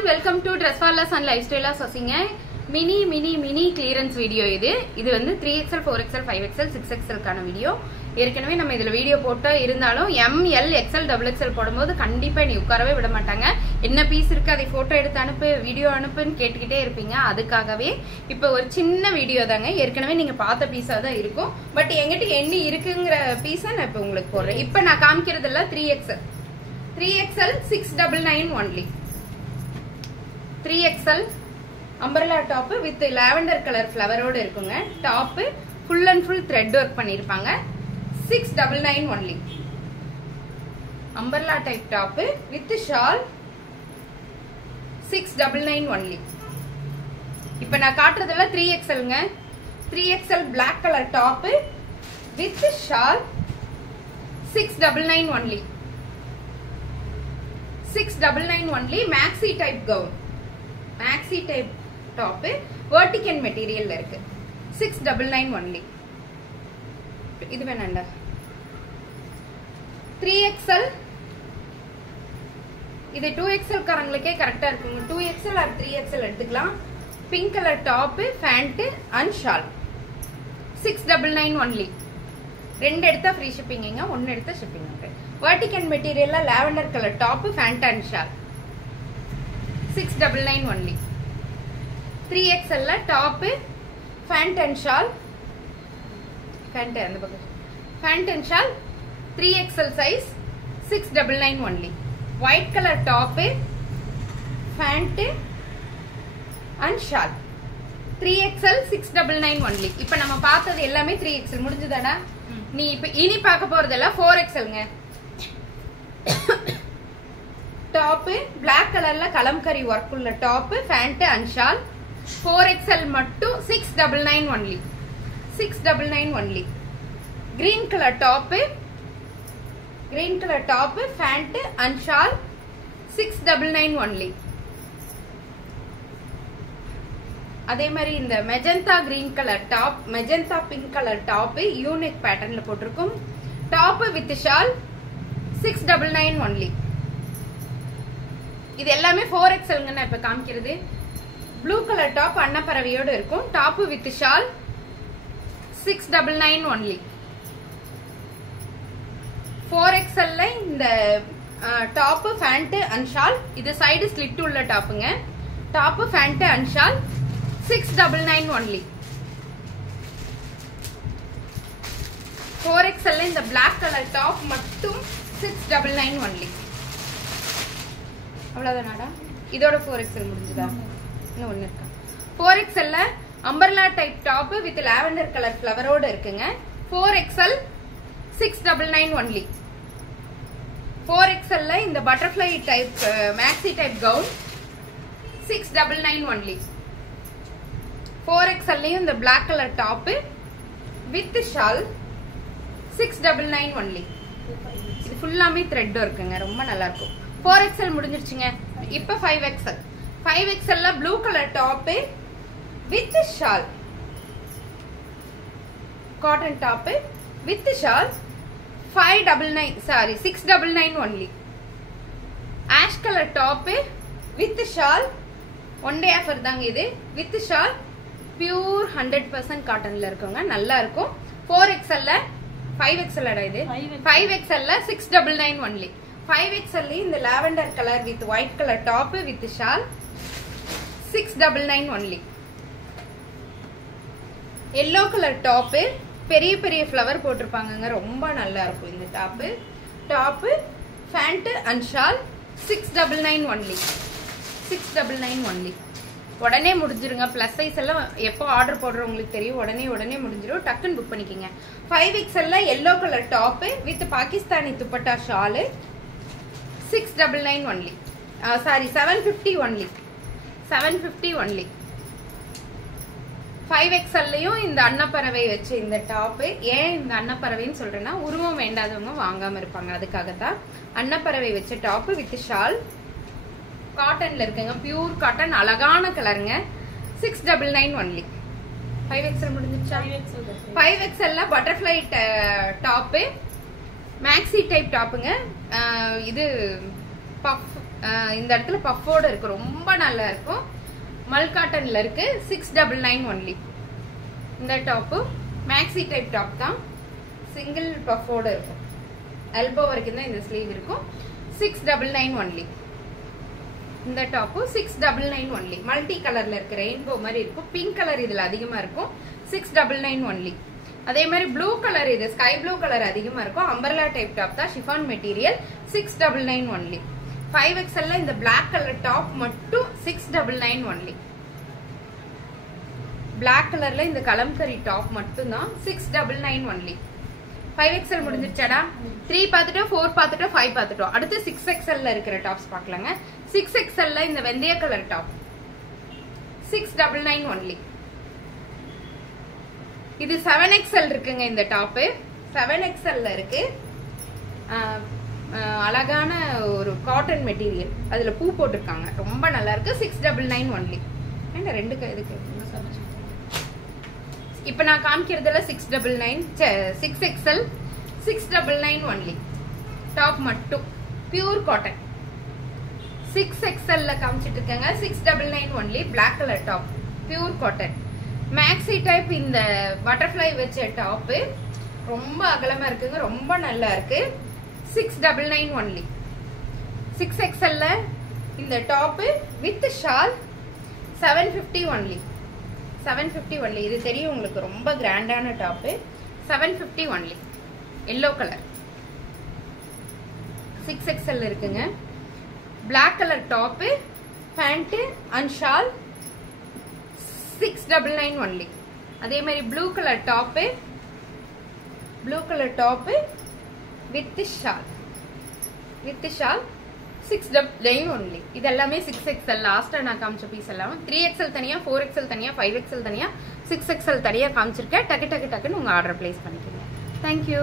Welcome to Dress for Less and Lifestyle Sosinga. Mini clearance video இது வந்து 3XL 4XL 5XL 6XL கான video. ஏற்கனவே நம்ம இதல வீடியோ போட்டு இருந்தாலும் ML XL XXL போடும்போது கண்டிப்பா நீ உட்காரவே விட மாட்டாங்க. என்ன பீஸ் இருக்கு அதை போட்டோ எடுத்து அனுப்பு வீடியோ அனுப்புன்னு கேட்டிட்டே இருப்பீங்க. அதுக்காகவே இப்போ ஒரு சின்ன வீடியோ தாங்க. ஏற்கனவே நீங்க பார்த்த பீஸா தான் இருக்கும். பட் எங்கிட்ட என்ன இருக்குங்கற பீஸை நான் இப்போ உங்களுக்கு போடுறேன். இப்போ நான் காமிக்கிறதுல 3XL 699 only. 3XL umbrella top with lavender color flower oda irukunga. Top full and full thread work பண்ணிருப்பாங்க. 699 only. Umbrella type top with shawl 699 only. இப்போ நான் காட்றதெல்லாம் 3XL ங்க. 3XL black color top with shawl 699 only. 699 only. Maxi type gown. Maxi type top vertical material la irukku 699 only. Idu venanda 3XL idu 2XL karangalukku correct ah irukku. 2XL or 3XL eduthukalam. Pink color top pant and shawl 699 only. ரெண்டு எடுத்தா free shipping ங்க, ஒன்னு எடுத்தா shipping இருக்கு. vertical material la lavender color top pant and shawl 699 only. 3XL la top pant and shawl pant and shawl 3XL size 699 only. white color top pant and shawl 3XL 699 only. இப்போ நம்ம பார்த்தது எல்லாமே 3XL முடிஞ்சதாடா. நீ இப்போ இனி பார்க்க போறதெல்லாம் 4XL ங்க. top black color la kalamkari work ulla top pant and shawl 4XL மட்டும் 699 only. 699 only. green color top pant and shawl 699 only. அதே மாதிரி இந்த magenta green color top magenta pink color top unique pattern ல போட்டுருக்கும். top with shawl 699 only. இது எல்லாமே 4XL ங்க. நான் இப்ப காமிக்கிறது ப்ளூ கலர் டாப் அன்னப்பறவையோட இருக்கும். Top with shawl 699 only. 4XL ல இந்த டாப் பேண்ட் அண்ட் ஷால் இது சைடு ஸ்லிட் உள்ள டாப்புங்க. Top pant and shawl 699 only. 4XL ல இந்த black கலர் டாப் மட்டும் 699 only. அவ்வளவுதானடா. இதோட 4XL முடிஞ்சதா? இன்னும் ஒன்னு இருக்கா? 4XL ல umbrella type top with lavender color flower ஓட இருக்குங்க. 4XL 699 only. 4XL ல இந்த butterfly type maxi type gown 699 only. 4XL லயும் இந்த black color top with shawl 699 only. இது ஃபுல்லாமே thread இருக்குங்க. ரொம்ப நல்லா இருக்கும். 4XL முடிஞ்சிருச்சுங்க. இப்போ 5XL. 5XL ல blue colour top with shawl cotton top with shawl 699 only. Ash colour top with shawl one day offer தாங்க இது. வித் ஷால் பியூர் 100% காட்டன்ல இருக்குங்க. நல்லா இருக்கும். 4XL ல 5XL அட இது 5XL ல 699 only. 5XL இந்த lavender color with white color top with shawl 699 only. yellow color top பெரிய பெரிய flower போட்டுருப்பாங்கங்க. ரொம்ப நல்லா இருக்கும் இந்த top pant and shawl 699 only. 699 only. உடனே முடிஞ்சிருங்க. பிளஸ் சைஸ் எல்லாம் எப்போ ஆர்டர் போடுறவங்களுக்கு தெரியும். உடனே முடிஞ்சிரும். டக்குன்னு புக் பண்ணிக்கங்க. 5XL ல yellow color top with Pakistani dupatta shawl 699 only. 750 only. 750 only. 5XL லயும் இந்த அன்னப்பறவை வச்ச இந்த டாப். ஏன் இந்த அன்னப்பறவைன்னு சொல்றேன்னா உருவம் வேண்டாதவங்க வாங்காம இருப்பாங்க. அதுக்காக தான் அன்னப்பறவை வச்ச டாப் வித் ஷால் காட்டன்ல இருக்குங்க. பியூர் காட்டன் அழகான கலருங்க. 699 only. 5XL முடிஞ்சிருச்சா? 5XL ல பட்டர்ஃப்ளை டாப் மேக்ஸி டைப் டாப்புங்க. இது இந்த இடத்துல பஃபோட இருக்கு, ரொம்ப நல்லா இருக்கும். மல் காட்டன்ல இருக்கு. 699 ஒன்லி. இந்த டாப்பு மேக்ஸி டைப் டாப் தான், சிங்கிள் பஃபோட இருக்கும். எல்போ வரைக்கும் தான் இந்த ஸ்லீவ் இருக்கும். 699 ஒன்லி. இந்த டாப்பு 699 ஒன்லி. மல்டி கலர்ல இருக்கு, ரெயின்போ மாதிரி இருக்கும். பிங்க் கலர் இதுல அதிகமா இருக்கும். 699 ஒன்லி. அதே மாதிரி ப்ளூ கலர், இது ஸ்கை ப்ளூ கலர் அதிகமா இருக்கும். அம்பர்லா டைப் டாப் தான், ஷிஃபான் மெட்டீரியல். 699 ஒன்லி. 5XL இந்த பிளாக் கலர் டாப் மட்டும் 699 ஒன்லி. பிளாக் கலர்ல இந்த கலம்கரி டாப் மட்டும் தான் 699 ஒன்லி. 5XL முடிஞ்சிருச்சாடா? 3 பார்த்துட்டோம், 4 பார்த்துட்டோம், 5 பார்த்துட்டோம். அடுத்து 6XL இருக்கிற டாப்ஸ் பார்க்கலாங்க. 6XL இந்த வெந்தய கலர் டாப் 699 ஒன்லி. இது 7XL இருக்குங்க. இந்த டாப்பு 7XL இருக்கு. அழகான ஒரு காட்டன் மெட்டீரியல், அதுல பூ போட்டிருக்காங்க, ரொம்ப நல்லா இருக்கு. 699 ஒன்லி. ரெண்டு இதுக்கு இப்ப நான் காமிக்கிறதுல 699 6XL 699 ஒன்லி. டாப் மட்டும் பியூர் காட்டன். 6XL காமிச்சிட்டு இருக்காங்க. 699 only. Black colour top pure cotton. Maxi type இந்த பட்டர்ஃப்ளை வச்ச டாப்பு ரொம்ப அகலமா இருக்குங்க, ரொம்ப நல்லா இருக்கு. 699 ஒன்லி. 6XL இந்த top with shawl 750 only. 750 only. இது தெரியும் உங்களுக்கு, ரொம்ப கிராண்டான top. 750 only. Yellow colour 6XL இருக்குங்க. Black colour top, pant and shawl 699 only. அதே மாதிரி blue colour top, with shawl 699 only. இது எல்லாமே 6XL. லாஸ்டா நான் காமிச்ச பீஸ் எல்லாம் 3XL தனியா, 4XL தனியா, 5XL தனியா, 6XL தனியா காமிச்சிருக்கேன். டக்கு டக்குன்னு உங்க ஆர்டர் பிளேஸ் பண்ணிக்கோங்க. தேங்க்யூ.